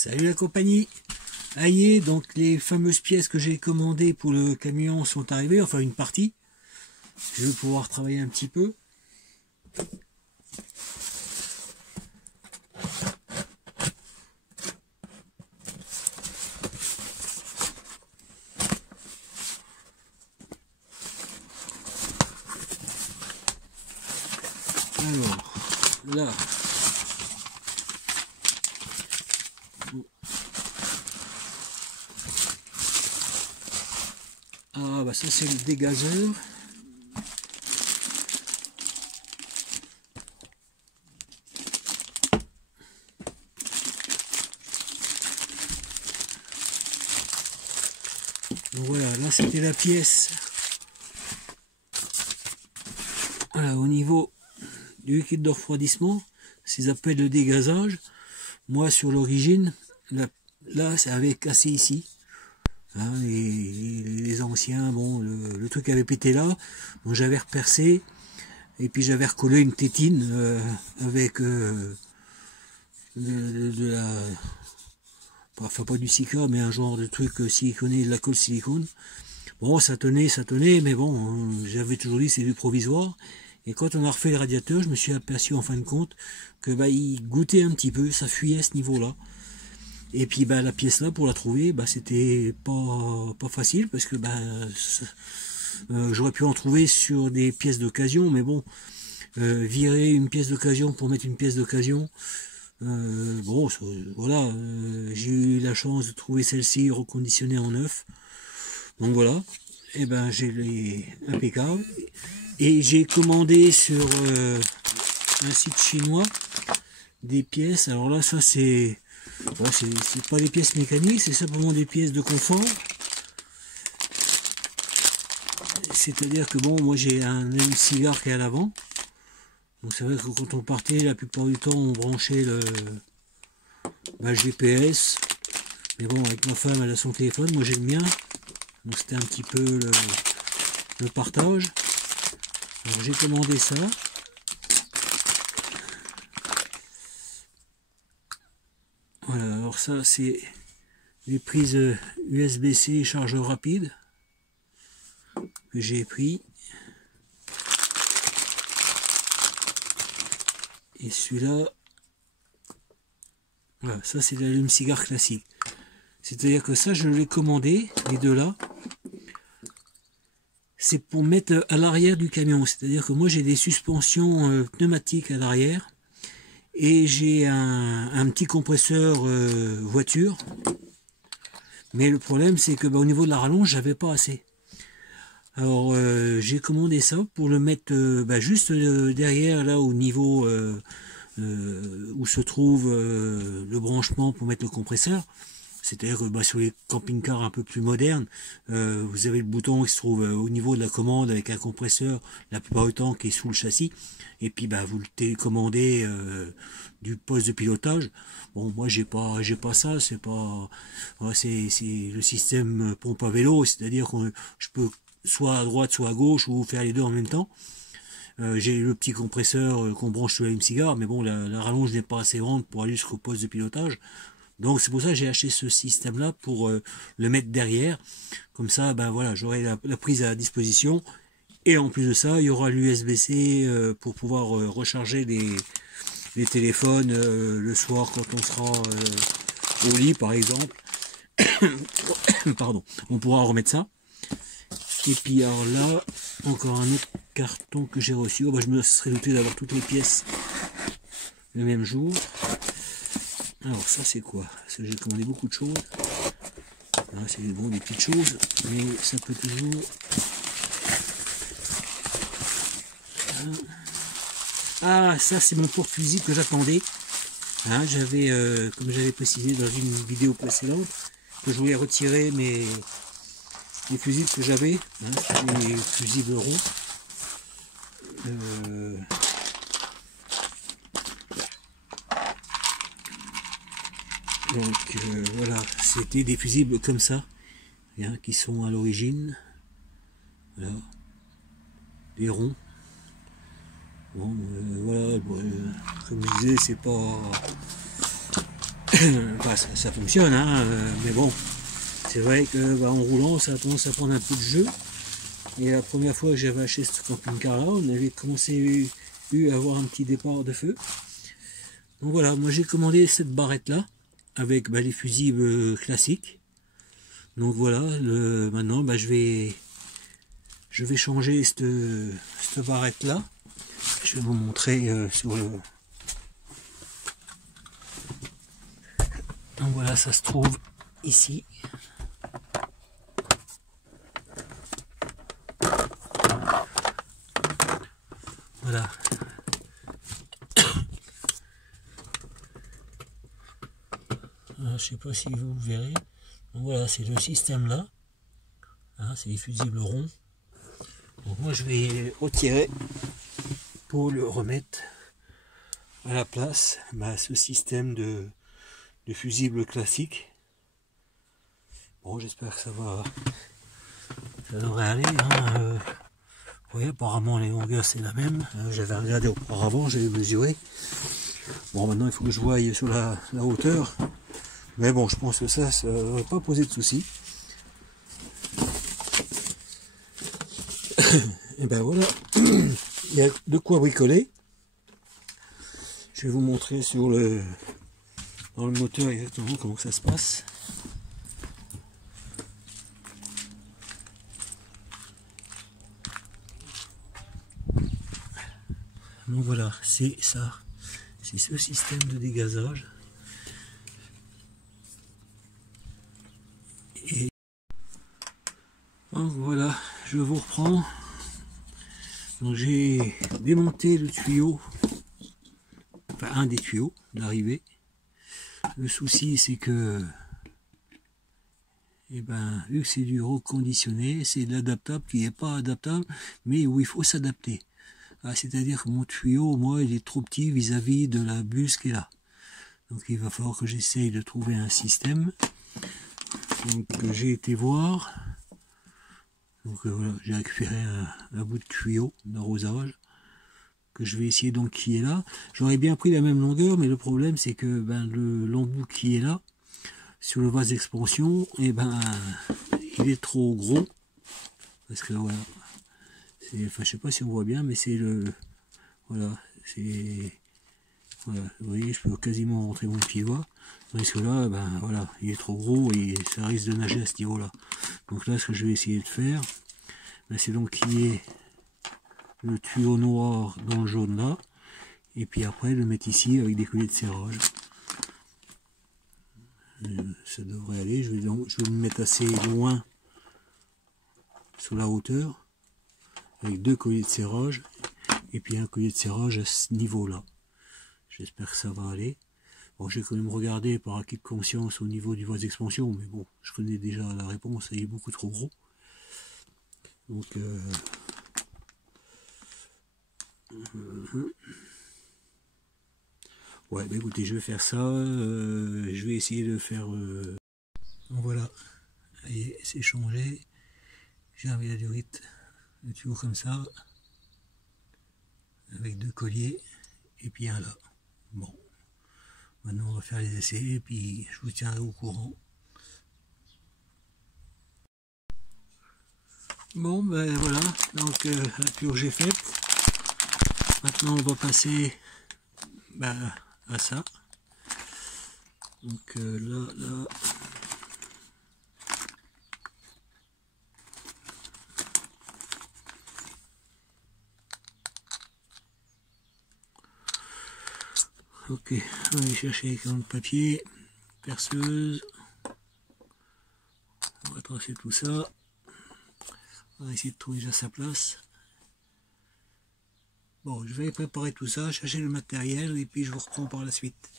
Salut la compagnie. Aïe, donc les fameuses pièces que j'ai commandées pour le camion sont arrivées, enfin une partie. Je vais pouvoir travailler un petit peu. Alors, là. Ah bah ça c'est le dégazeur. Donc voilà, là c'était la pièce. Voilà, au niveau du liquide de refroidissement, c'est appellent le dégazage. Moi sur l'origine, là ça avait cassé ici. Hein, les anciens, bon, le truc avait pété là, donc j'avais repercé, et puis j'avais recollé une tétine avec de la, enfin pas du silica, mais un genre de truc siliconé, de la colle silicone. Bon, ça tenait, mais bon, j'avais toujours dit c'est du provisoire. Et quand on a refait le radiateur, je me suis aperçu en fin de compte que bah il goûtait un petit peu, ça fuyait à ce niveau-là. Et puis bah, la pièce là, pour la trouver, bah, c'était pas facile, parce que bah, j'aurais pu en trouver sur des pièces d'occasion, mais bon, virer une pièce d'occasion pour mettre une pièce d'occasion, bon, voilà, j'ai eu la chance de trouver celle-ci reconditionnée en neuf. Donc voilà, et ben j'ai les impeccables. Et j'ai commandé sur un site chinois des pièces. Alors là, ça c'est... Bon, c'est pas des pièces mécaniques, c'est simplement des pièces de confort. C'est-à-dire que bon, moi j'ai un cigare qui est à l'avant. Donc c'est vrai que quand on partait, la plupart du temps, on branchait le GPS. Mais bon, avec ma femme, elle a son téléphone, moi j'ai le mien. Donc c'était un petit peu le partage. Alors j'ai commandé ça. Voilà, alors ça c'est les prises USB-C chargeur rapide que j'ai pris. Et celui-là, voilà, ça c'est l'allume-cigare classique. C'est-à-dire que ça, je l'ai commandé, les deux là. C'est pour mettre à l'arrière du camion. C'est-à-dire que moi j'ai des suspensions pneumatiques à l'arrière. Et j'ai un petit compresseur voiture. Mais le problème c'est que bah, au niveau de la rallonge, j'avais pas assez. Alors j'ai commandé ça pour le mettre bah, juste derrière, là au niveau où se trouve le branchement pour mettre le compresseur. C'est-à-dire que bah, sur les camping-cars un peu plus modernes, vous avez le bouton qui se trouve au niveau de la commande avec un compresseur, la plupart du temps qui est sous le châssis, et puis bah, vous le télécommandez du poste de pilotage. Bon, moi j'ai pas ça, c'est pas, c'est le système pompe à vélo, c'est-à-dire que je peux soit à droite, soit à gauche, ou faire les deux en même temps. J'ai le petit compresseur qu'on branche sur l'allume-cigare, mais bon, la rallonge n'est pas assez grande pour aller jusqu'au poste de pilotage. Donc c'est pour ça que j'ai acheté ce système là pour le mettre derrière, comme ça ben voilà, j'aurai la prise à disposition, et en plus de ça il y aura l'USB-C pour pouvoir recharger les téléphones le soir quand on sera au lit par exemple. Pardon, on pourra remettre ça. Et puis alors là, encore un autre carton que j'ai reçu. Oh, bah, je me serais douté d'avoir toutes les pièces le même jour. Alors ça c'est quoi? J'ai commandé beaucoup de choses. C'est bon, des petites choses, mais ça peut toujours... Ah, ça c'est mon porte-fusil que j'attendais. Hein, j'avais, comme j'avais précisé dans une vidéo précédente, que je voulais retirer les fusibles que j'avais. Hein, les fusibles ronds. Donc voilà, c'était des fusibles comme ça, hein, qui sont à l'origine, voilà, des ronds. Bon, voilà, comme je disais, c'est pas Enfin, ça fonctionne, hein, mais bon, c'est vrai que en roulant, ça a tendance à prendre un peu de jeu. Et la première fois que j'avais acheté ce camping-car là, on avait commencé à avoir un petit départ de feu. Donc voilà, moi j'ai commandé cette barrette là, avec les fusibles classiques. Donc voilà, maintenant je vais changer cette barrette là. Je vais vous montrer sur le... Donc voilà, ça se trouve ici. Voilà. Je ne sais pas si vous le verrez. Donc voilà, c'est le système là. Hein, c'est les fusibles ronds. Donc moi je vais retirer pour le remettre à la place ce système de fusible classique. Bon, j'espère que ça devrait aller. Hein. Oui, apparemment les longueurs c'est la même. J'avais regardé auparavant, j'avais mesuré. Bon, maintenant il faut que je voie sur la hauteur. Mais bon, je pense que ça ne devrait pas poser de soucis. Et ben voilà, il y a de quoi bricoler. Je vais vous montrer dans le moteur exactement comment ça se passe. Donc voilà, c'est ça, c'est ce système de dégazage. Et donc voilà, je vous reprends. Donc j'ai démonté le tuyau, enfin un des tuyaux d'arrivée. Le souci c'est que, vu que c'est du reconditionné, c'est de l'adaptable qui n'est pas adaptable, mais où il faut s'adapter. C'est-à-dire que mon tuyau, moi, il est trop petit vis-à-vis de la buse qui est là. Donc il va falloir que j'essaye de trouver un système. Donc j'ai été voir. Donc voilà, j'ai récupéré un bout de tuyau d'arrosage que je vais essayer d'enquiller là. J'aurais bien pris la même longueur, mais le problème c'est que l'embout qui est là, sur le vase d'expansion, il est trop gros. Parce que voilà, enfin je sais pas si on voit bien, mais c'est voilà, voilà, vous voyez, je peux quasiment rentrer mon pied doigt. Parce que là, voilà, il est trop gros et ça risque de nager à ce niveau-là. Donc là, ce que je vais essayer de faire, c'est d'enquiller le tuyau noir dans le jaune là, et puis après le mettre ici avec des colliers de serrage. Ça devrait aller. Je vais me mettre assez loin sur la hauteur, avec 2 colliers de serrage, et puis un collier de serrage à ce niveau-là. J'espère que ça va aller. Bon, j'ai quand même regardé par acquis de conscience au niveau du vase d'expansion, mais bon, je connais déjà la réponse, il est beaucoup trop gros. Donc, ouais, écoutez, je vais faire ça. Je vais essayer de faire. Donc voilà, c'est changé. J'ai un Véladurite, le tuyau comme ça, avec 2 colliers, et puis un là. Bon. Maintenant on va faire les essais et puis je vous tiendrai au courant. Bon voilà, donc la purge est faite. Maintenant on va passer à ça. Donc là. Ok, on va aller chercher les crayons de papier, perceuse. On va tracer tout ça. On va essayer de trouver déjà sa place. Bon, je vais préparer tout ça, chercher le matériel et puis je vous reprends par la suite.